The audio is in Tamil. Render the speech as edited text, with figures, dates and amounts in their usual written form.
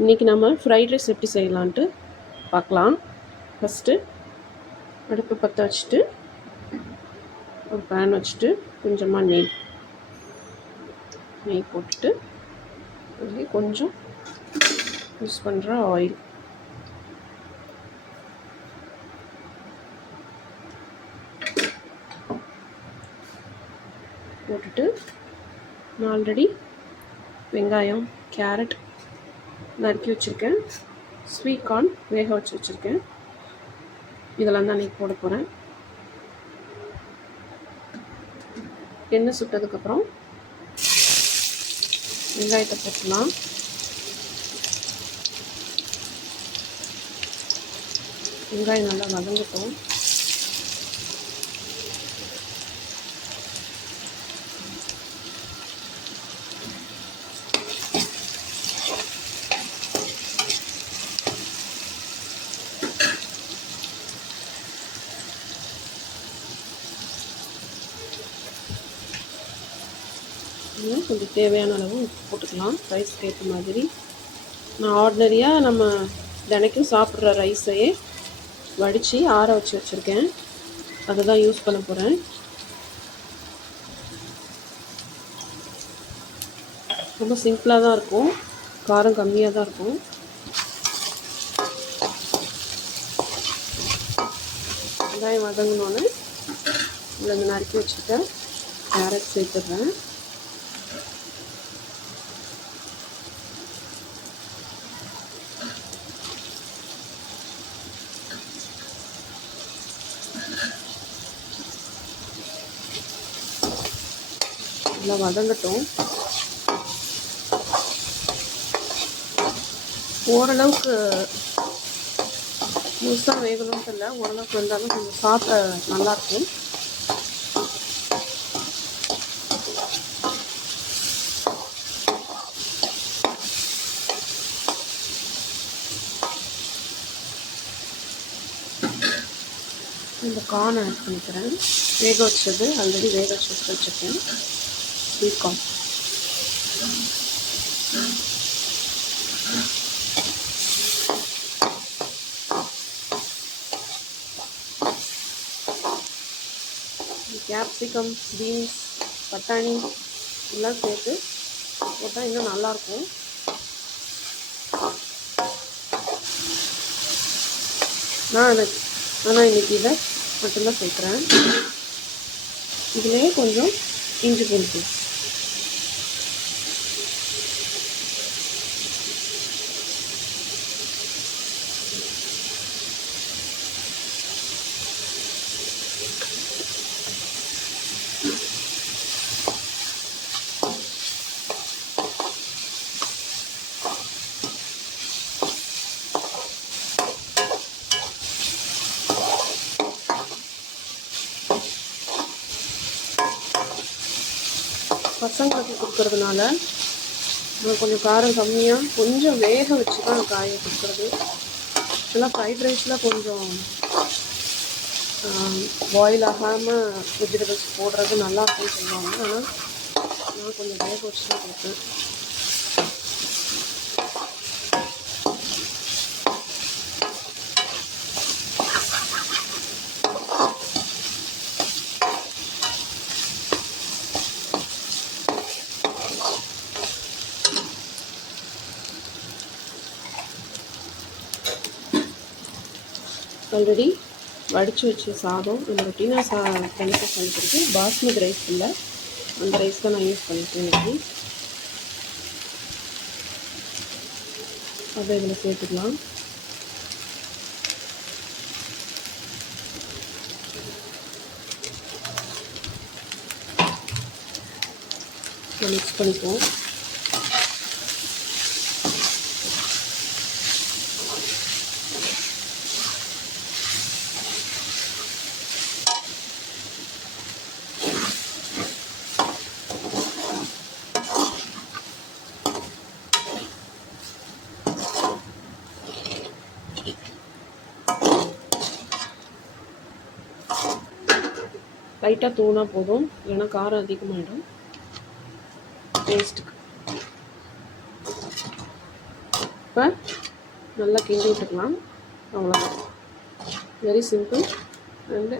இன்றைக்கி நம்ம ஃப்ரைட் ரைஸ் எப்படி செய்யலான்ட்டு பார்க்கலாம். ஃபஸ்ட்டு அடுப்பு பற்ற வச்சுட்டு ஒரு பேன் வச்சுட்டு கொஞ்சமாக நெய் போட்டுட்டு அதுலேயே கொஞ்சம் யூஸ் பண்ணுற ஆயில் போட்டுட்டு நான் ஆல்ரெடி வெங்காயம் கேரட் நறுக்கி வச்சுருக்கேன், ஸ்வீட் கார்ன் வேக வச்சு வச்சுருக்கேன். இதெல்லாம் தான் இன்றைக்கி போட போகிறேன். எண்ணெய் சுட்டதுக்கப்புறம் வெங்காயத்தை போட்டுலாம். வெங்காயம் நல்லா வதங்கட்டும். கொஞ்சம் தேவையான அளவு உப்பு போட்டுக்கலாம், ரைஸ்க்கு ஏற்ற மாதிரி. நான் ஆர்டினரியாக நம்ம தினைக்கும் சாப்பிட்ற ரைஸையே வடித்து ஆற வச்சு வச்சுருக்கேன், அதை தான் யூஸ் பண்ண போகிறேன். ரொம்ப சிம்பிளாக தான் இருக்கும், காரம் கம்மியாக தான் இருக்கும். வெங்காயம் வதங்கினோன்னு இதில் நறுக்கி வச்சுருக்க கேரட் சேர்த்துடுறேன். நல்லா வதங்கட்டும். ஓரளவுக்கு முழுசாக வேகணும்னு இல்லை, ஓரளவுக்கு வந்தாலும் கொஞ்சம் சாப்பிட நல்லாயிருக்கும். இந்த கார்ன் ஆட் பண்ணிக்கிறேன், வேக வச்சது, ஆல்ரெடி வேக வச்சுருக்கேன் ஸ்வீட் கார்ன். கேப்சிகம், பீன்ஸ், பட்டாணி எல்லாம் சேர்த்து போட்டால் இன்னும் நல்லாயிருக்கும். ஆனால் இன்றைக்கி இதை மட்டும்தான் சேர்க்குறேன். இதுலேயே கொஞ்சம் இஞ்சி பூண்டு பசங்களுக்கு கொடுக்கறதுனால நான் கொஞ்சம் காரம் கம்மியாக கொஞ்சம் வேக வச்சு தான் காயை கொடுக்குறது. ஆக்சுவலாக ஃப்ரைட் ரைஸில் கொஞ்சம் பாயில் ஆகாமல் வெஜிடபிள்ஸ் போடுறது நல்லாயிருக்குன்னு சொல்லுவாங்க, ஆனால் நான் கொஞ்சம் வேக வச்சு தான் கொடுப்பேன். ஆல்ரெடி வடித்து வச்ச சாதம் நம்ம ரொட்டீனாக கணக்கு பண்ணிக்கிறது பாஸ்மதி ரைஸ் இல்லை, அந்த ரைஸ் தான் நான் யூஸ் பண்ணிக்கிறேன் இன்றைக்கி. அதை இதில் சேர்த்துக்கலாம். மிக்ஸ் பண்ணிக்குவோம். லைட்டாக தூணா போதும், இல்லைன்னா காரம் அதிகமாகிடும் டேஸ்ட்டுக்கு. இப்போ நல்லா கிண்டி விட்டுக்கலாம். அவ்வளோதான். Very simple and